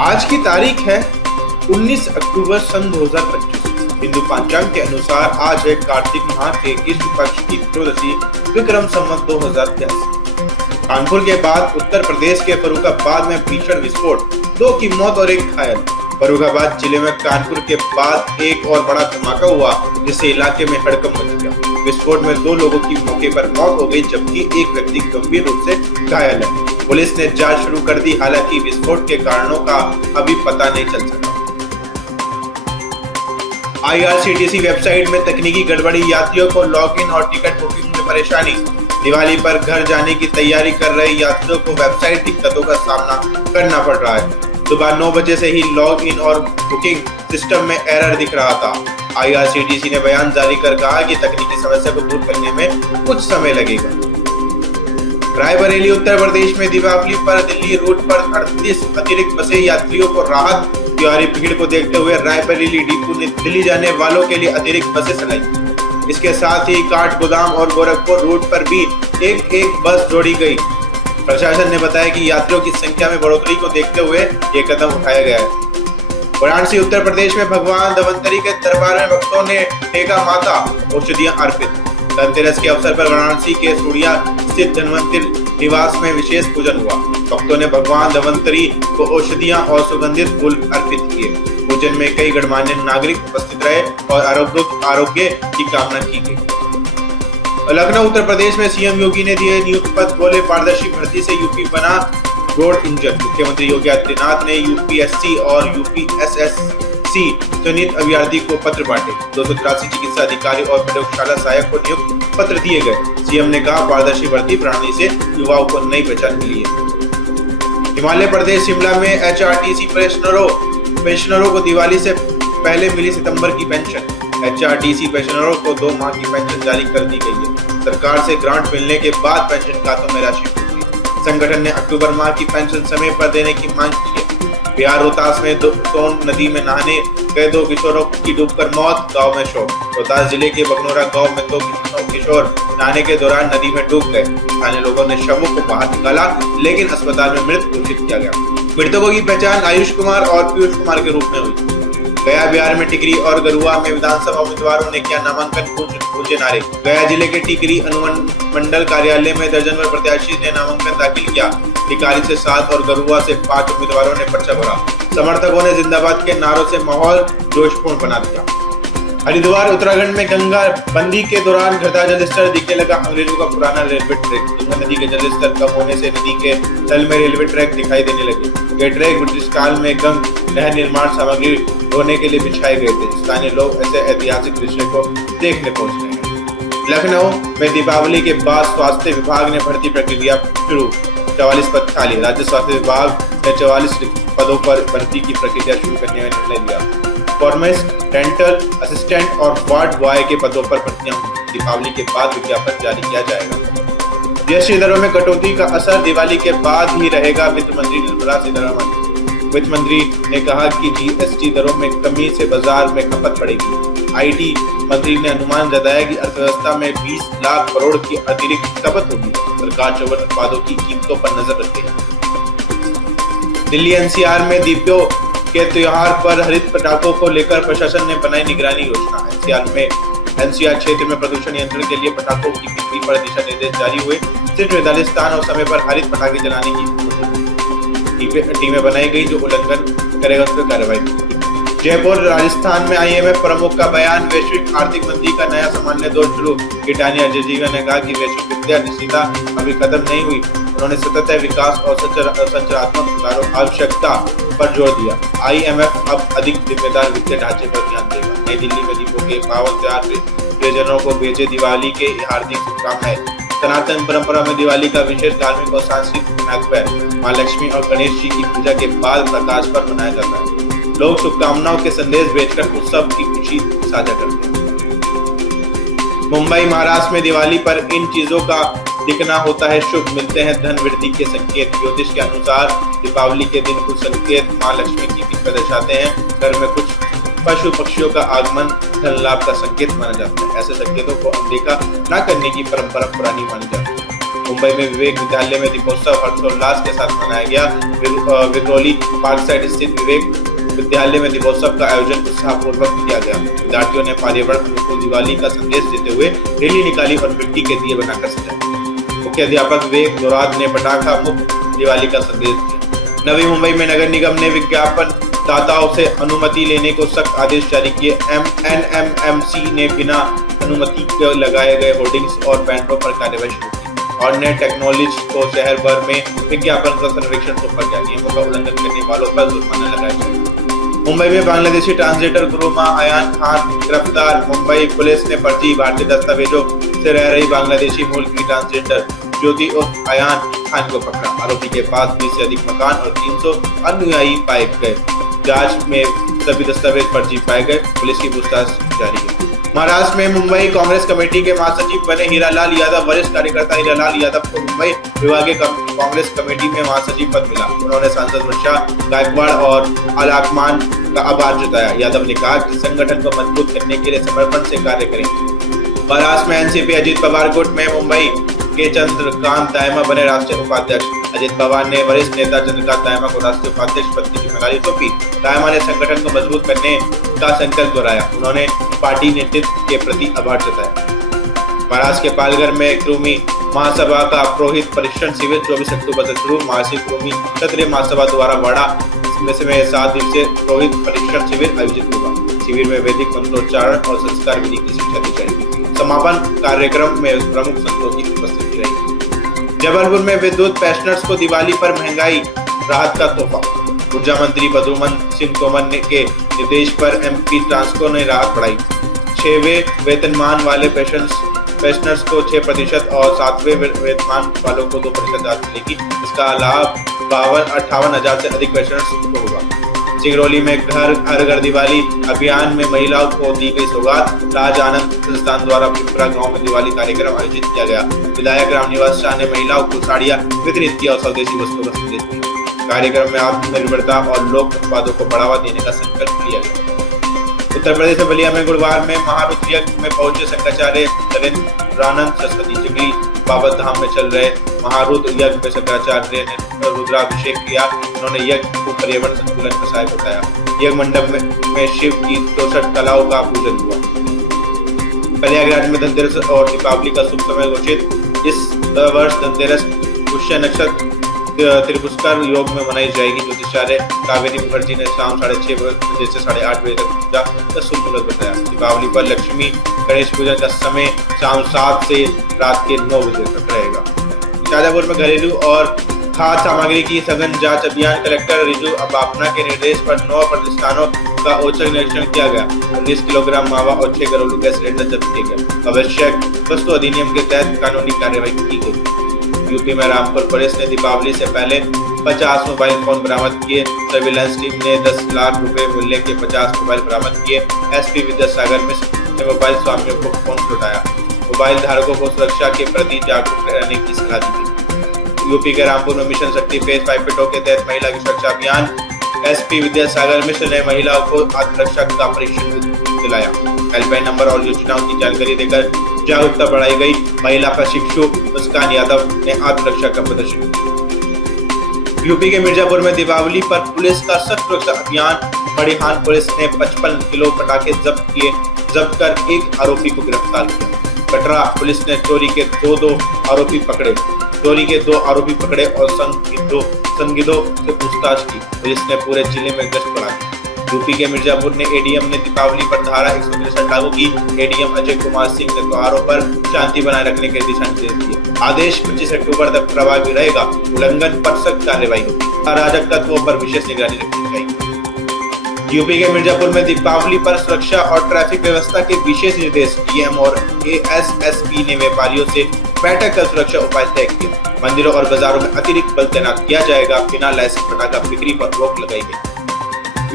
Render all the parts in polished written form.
आज की तारीख है 19 अक्टूबर सन 2025। हिंदू पंचांग के अनुसार आज है कार्तिक माह के कृष्ण पक्ष की त्रयोदशी, विक्रम संवत 2083। कानपुर के बाद उत्तर प्रदेश के फर्रुखाबाद में भीषण विस्फोट, 2 की मौत और 1 घायल। फर्रुखाबाद जिले में कानपुर के बाद एक और बड़ा धमाका हुआ, जिससे इलाके में हड़कंप मच गया। विस्फोट में 2 लोगों की मौके पर मौत हो गई, जबकि एक व्यक्ति गंभीर रूप से घायल है। पुलिस ने जांच शुरू कर दी, हालांकि विस्फोट के कारणों का अभी पता नहीं चल सका। IRCTC वेबसाइट में तकनीकी गड़बड़ी, यात्रियों को लॉगिन और टिकट बुकिंग में परेशानी। दिवाली पर घर जाने की तैयारी कर रहे यात्रियों को वेबसाइट दिक्कतों का सामना करना पड़ रहा है। सुबह 9 बजे से ही लॉग इन और बुकिंग सिस्टम में एरर दिख रहा था। IRCTC ने बयान जारी कर कहा कि तकनीकी समस्या को दूर करने में कुछ समय लगेगा। रायबरेली उत्तर प्रदेश में दीपावली पर दिल्ली रूट पर 38 अतिरिक्त बसें, यात्रियों को राहत। त्योहारी भीड़ को देखते हुए रायबरेली डिपो ने दिल्ली जाने वालों के लिए अतिरिक्त बसें चलाई। इसके साथ ही काठगोदाम और गोरखपुर रूट पर भी एक बस जोड़ी गई। प्रशासन ने बताया कि यात्रियों की संख्या में बढ़ोतरी को देखते हुए ये कदम उठाया गया है। वाराणसी उत्तर प्रदेश में भगवान धन्वंतरी के दरबार में भक्तों ने टेका माता औषधियां अर्पित। धनतेरस के अवसर पर वाराणसी के सूड़िया स्थित धन्वंतरी निवास में विशेष पूजन हुआ। भक्तों ने भगवान धन्वंतरी को औषधियां और सुगंधित फूल अर्पित किए। पूजन में कई गणमान्य नागरिक उपस्थित रहे और आरोग्य की कामना की गई। लखनऊ उत्तर प्रदेश में सीएम योगी ने दिए नियुक्ति पत्र, बोले पारदर्शी भर्ती से यूपी बना रोड इंजन। मुख्यमंत्री योगी आदित्यनाथ ने यूपीएससी और यूपीएसएससी चयनित अभ्यर्थी को पत्र बांटे। 283 चिकित्सा अधिकारी और प्रयोगशाला सहायक को नियुक्ति पत्र दिए गए। सीएम ने कहा, पारदर्शी भर्ती प्रणाली से युवाओं को नई पहचान मिली है। हिमाचल प्रदेश शिमला में HRTC पेंशनरों को दिवाली से पहले मिली सितंबर की पेंशन। HRTC पेंशनरों को 2 माह की पेंशन जारी कर दी गई है। सरकार से ग्रांट मिलने के बाद पेंशन खातों में राशि पहुंची। संगठन ने अक्टूबर माह की पेंशन समय पर देने की मांग की है। बिहार रोहतास में सोन नदी में नहाने गए 2 किशोरों की डूबकर मौत, गांव में शोक। रोहतास जिले के बगनोरा गांव में 2 किशोर नहाने के दौरान नदी में डूब गए। स्थानीय लोगों ने शवों को बाहर निकाला, लेकिन अस्पताल में मृत घोषित किया गया। मृतकों की पहचान आयुष कुमार और पीयूष कुमार के रूप में हुई। गया बिहार में टिकरी और गरुआ में विधानसभा उम्मीदवारों ने किया नामांकन, गूंजे नारे। गया जिले के टिकरी अनुमंडल कार्यालय में दर्जनभर प्रत्याशी ने नामांकन दाखिल किया। टिकारी से 7 और गरुआ से 5 उम्मीदवारों ने पर्चा भरा। समर्थकों ने जिंदाबाद के नारों से माहौल जोशपूर्ण बना दिया। हरिद्वार उत्तराखंड में गंगा बंदी के दौरान घटा जलस्तर, दिखने लगा अंग्रेजों का पुराना रेलवे ट्रैक। गंगा नदी के जलस्तर कम होने से नदी के तल में रेलवे ट्रैक दिखाई देने लगे। ये ट्रैक ब्रिटिश काल में गंग नहर निर्माण सामग्री ढोने के लिए बिछाए गए थे। स्थानीय लोग ऐसे ऐतिहासिक दृश्य को देखने पहुंच रहे हैं। लखनऊ में दीपावली के बाद स्वास्थ्य विभाग ने भर्ती प्रक्रिया शुरू। 44 पद खाली। राज्य स्वास्थ्य विभाग ने 44 पदों पर भर्ती की प्रक्रिया शुरू करने का निर्णय लिया। फार्मासिस्ट, डेंटल असिस्टेंट और वार्ड बॉय के पदों पर भर्तियां होंगी। दीपावली के बाद विज्ञापन जारी किया जाएगा। जीएसटी दरों में कटौती का असर दिवाली के बाद ही रहेगा। वित्त मंत्री निर्मला सीतारमण। वित्त मंत्री ने कहा कि जीएसटी दरों में कमी से बाजार में खपत बढ़ेगी। IT मंत्री ने अनुमान जताया कि अर्थव्यवस्था में 20 लाख करोड़ की अतिरिक्त खपत होगी। सरकार चौबन उत्पादों की कीमतों पर नजर रखेगी। दिल्ली NCR में दीपों के त्योहार पर हरित पटाखों को लेकर प्रशासन ने बनाई निगरानी योजना। NCR क्षेत्र में प्रदूषण नियंत्रण के लिए पटाखों की बिक्री पर दिशा निर्देश जारी हुए। सिर्फ निर्धारित स्थान और समय पर हरित पटाखे जलाने की टीमें बनाई गई। जो उल्लंघन करेगा उस पर कार्रवाई। जयपुर राजस्थान में IMF प्रमुख का बयान, वैश्विक आर्थिक मंदी का नया सामान्य दौर शुरू। गिटानी अजयजीवा ने कहा कि वैश्विक वित्तीय निश्चितता अभी खत्म नहीं हुई। उन्होंने सतत विकास और संरचनात्मक सुधारों की आवश्यकता पर जोर दिया। IMF अब अधिक जिम्मेदार वित्तीय ढांचे पर ध्यान देगा। नई दिल्ली में दीपों के पावन त्योहार प्रियजनों को भेजे दिवाली के हार्दिक शुभकामनाएं। सनातन परंपरा में दिवाली का विशेष धार्मिक और सांस्कृतिक महत्व है। माँ लक्ष्मी और गणेश जी की पूजा के बाद प्रकाश पर्व मनाया जाता है। लोग शुभकामनाओं के संदेश भेजकर उत्सव की खुशी साझा करते हैं। मुंबई महाराष्ट्र में दिवाली पर इन चीजों का दिखना होता है शुभ। मिलते हैं धन वृद्धि के संकेत। ज्योतिष के अनुसार दीपावली के दिन कुछ संकेत माँ लक्ष्मी की कृपा दर्शाते हैं। घर में कुछ पशु पक्षियों का आगमन धन लाभ का संकेत माना जाता है। ऐसे संकेतों को अनदेखा न करने की परंपरा पुरानी मानी जाती है। मुंबई में विवेक विद्यालय में दीपोत्सव हर्षोल्लास के साथ मनाया गया। विक्रोली पार्क साइड स्थित विवेक विद्यालय में दीपोत्सव का आयोजन उत्साहपूर्वक किया गया। विद्यार्थियों ने पर्यावरण अनुकूल दिवाली का संदेश देते हुए रैली निकाली और मिट्टी के दिए बनाकर सजाए। मुख्य अध्यापक विवेक दोराद ने पटाखा मुक्त दिवाली का संदेश दिया। नवी मुंबई में नगर निगम ने विज्ञापन दाताओं से अनुमति लेने को सख्त आदेश जारी किए। NMMC ने बिना अनुमति के लगाए गए होर्डिंग्स और बैनरों पर कार्रवाई शुरू की और ने टेक्नोलॉजी को शहर भर में विज्ञापन का सर्वेक्षण सौंपा गया। नियमों का उल्लंघन करने वालों पर जुर्माना लगाया जाएगा। मुंबई में बांग्लादेशी ट्रांसजेंडर गुरुमा अयान खान गिरफ्तार। मुंबई पुलिस ने फर्जी भारतीय दस्तावेजों से रह रही बांग्लादेशी मूल की ट्रांसजेंडर ज्योति उर्फ अयान खान को पकड़ा। आरोपी के पास 20 से अधिक मकान और 300 अनुयायी पाए गए। जांच में सभी दस्तावेज फर्जी पाए गए। पुलिस की पूछताछ जारी है। महाराष्ट्र में मुंबई कांग्रेस कमेटी के महासचिव बने हीरालाल यादव। वरिष्ठ कार्यकर्ता हीरालाल यादव को मुंबई विभागीय कांग्रेस कमेटी में महासचिव पद मिला। उन्होंने सांसद वर्षा गायकवाड़ और अलाकमान का आभार जताया। यादव ने कहा कि संगठन को मजबूत करने के लिए समर्पण से कार्य करेंगे। महाराष्ट्र में एनसीपी अजित पवार गुट में मुंबई के चंद्रकांत दायमा बने राष्ट्रीय उपाध्यक्ष। अजित पवार ने वरिष्ठ नेता चंद्रकांत दायमा को राष्ट्रीय उपाध्यक्ष पद की जिम्मेदारी सौंपी। दायमा ने संगठन को मजबूत करने का संकल्प दोहराया। उन्होंने पार्टी नेतृत्व के प्रति आभार जताया। महाराष्ट्र के पालघर में कृमि महासभा का पुरोहित प्रशिक्षण शिविर 24 अक्टूबर से शुरू। महर्षि कृमि क्षत्रिय महासभा द्वारा वाड़ा में 7 दिवसीय पुरोहित प्रशिक्षण शिविर आयोजित होगा। शिविर में वैदिक मंत्रोच्चारण और संस्कार विधि की शिक्षा दी जाएगी। समापन कार्यक्रम में प्रमुख संतों की उपस्थिति रहेगी। जबलपुर में विद्युत पेंशनर्स को दिवाली पर महंगाई राहत का तोहफा। ऊर्जा मंत्री प्रद्युम्न सिंह तोमर के निर्देश पर एमपी ट्रांसको ने राहत बढ़ाई। 6वें वेतनमान वाले पेंशनर्स को 6% और 7वें वेतनमान वालों को 2% राहत मिलेगी। इसका लाभ 58 हजार से अधिक पेंशनर्स को होगा। सिंगरौली में हर घर दिवाली अभियान में महिलाओं को दी गई सौगात। राज आनंद संस्थान द्वारा पिपरा गांव में दिवाली कार्यक्रम आयोजित किया गया। विधायक रामनिवास शाह ने महिलाओं को साड़ियां वितरित किया और स्वदेशी वस्तुओं का संदेश दिया। कार्यक्रम में आत्मनिर्भरता और लोक उत्पादों को बढ़ावा देने का संकल्प लिया गया। उत्तर प्रदेश में बलिया में गुरुवार में महारुद्र यज्ञ में पहुंचे शंकराचार्य नरेंद्रानंद सरस्वती। जंगली बाबा धाम में चल रहे महारुद्र यज्ञ में शंकराचार्य ने रुद्राभिषेक किया। उन्होंने यज्ञ को पर्यावरण संतुलन का सहायक बताया। यज्ञ मंडप में शिव की 64 कलाओं का पूजन हुआ। प्रयागराज में धनतेरस और दीपावली का शुभ समय घोषित। इस वर्ष धनतेरस पुष्य नक्षत्र त्रिपुष्कर योग में मनाई जाएगी। ज्योतिषाचार्य कावेरी मुखर्जी ने शाम 6:30 बजे से 8:30 बजे तक पूजा का शुभ मुहूर्त बताया। दीपावली पर लक्ष्मी गणेश पूजन का समय शाम 7 से रात के 9 बजे तक रहेगा। शाजापुर में घरेलू और खाद्य सामग्री की सघन जांच अभियान। कलेक्टर रिजू अबापना के निर्देश पर 9 प्रतिष्ठानों का औचक निरीक्षण किया गया। 19 किलोग्राम मावा और 6 घरेलू गैस सिलेंडर जब्त किए गए। आवश्यक वस्तु अधिनियम के तहत कानूनी कार्रवाई की गई। यूपी में रामपुर पुलिस ने दीपावली से पहले 50 मोबाइल फोन बरामद किए। सर्विलांस टीम ने 10 लाख रुपए मूल्य के 50 मोबाइल बरामद किए। एसपी विद्यासागर मिश्र ने मोबाइल स्वामियों को फोन लौटाया। मोबाइल धारकों को सुरक्षा के प्रति जागरूक रहने की सलाह दी। यूपी के रामपुर में मिशन शक्ति फेज 5 के तहत महिला की सुरक्षा अभियान। एसपी विद्यासागर मिश्र ने महिलाओं को आत्मरक्षा का प्रशिक्षण दिलाया। हेल्पलाइन नंबर और योजनाओं की जानकारी देकर जागरूकता बढ़ाई गई। महिला प्रशिक्षु मुस्कान यादव ने आत्मरक्षा का प्रदर्शन किया। यूपी के मिर्जापुर में दीपावली पर पुलिस का सख्त सुरक्षा अभियान। बड़ीहान पुलिस ने 55 किलो पटाखे जब्त कर एक आरोपी को गिरफ्तार किया। कटरा पुलिस ने चोरी के दो आरोपी पकड़े और संदिग्धों से पूछताछ की। पुलिस ने पूरे जिले में गश्त बढ़ाई। यूपी के मिर्जापुर ने एडीएम ने दीपावली पर धारा 163 लागू की। एडीएम अजय कुमार सिंह ने त्योहारों पर शांति बनाए रखने के दिशा निर्देश दिए। आदेश 25 अक्टूबर तक प्रभावी रहेगा। उल्लंघन पर सख्त कार्रवाई होगी। अराजक तत्वों पर विशेष निगरानी रखनी चाहिए। यूपी के मिर्जापुर में दीपावली पर सुरक्षा और ट्रैफिक व्यवस्था के विशेष निर्देश। डीएम और एएसएसपी ने व्यापारियों से बैठक कर सुरक्षा उपाय तय किए। मंदिरों और बाजारों में अतिरिक्त बल तैनात किया जाएगा। बिना लाइसेंस पटाखा बिक्री पर रोक लगाई गई।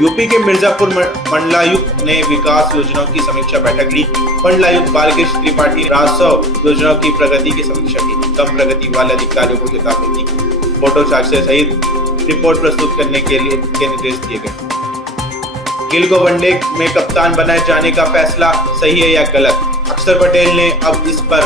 यूपी के मिर्जापुर मंडलायुक्त ने विकास योजनाओं की समीक्षा बैठक ली। मंडलायुक्त बालकृष्ण त्रिपाठी राजस्व योजनाओं की प्रगति की समीक्षा की। कम प्रगति वाले अधिकारियों को चेतावनी दी। फोटो साक्ष्य सहित रिपोर्ट प्रस्तुत करने के निर्देश दिए गए। गिल को वनडे में कप्तान बनाए जाने का फैसला सही है या गलत? अक्षर पटेल ने अब इस पर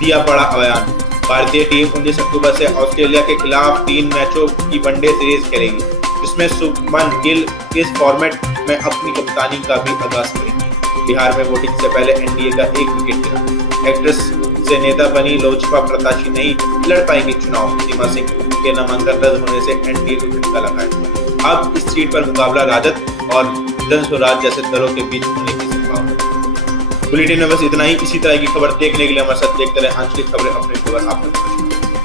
दिया बड़ा बयान। भारतीय टीम 19 अक्टूबर से ऑस्ट्रेलिया के खिलाफ 3 मैचों की वनडे सीरीज खेलेगी, जिसमें शुभमन गिल इस फॉर्मेट में अपनी कप्तानी का भी आगाज करेंगे। बिहार में वोटिंग से पहले एनडीए का 1 विकेट गिरा। एक्ट्रेस से नेता बनी लोजपा प्रत्याशी नहीं लड़ पाएंगी चुनाव। सीमा सिंह के नामांकन रद्द होने से एनडीए को झटका लगा है। अब इस सीट पर मुकाबला राजद और जन स्वराज जैसे दलों के बीच होने की संभावना। बुलेटिन में बस इतना ही। इसी तरह की खबर देखने के लिए हमारे साथ देखते रहे आंचलिक खबरें अपने खबर आप तक।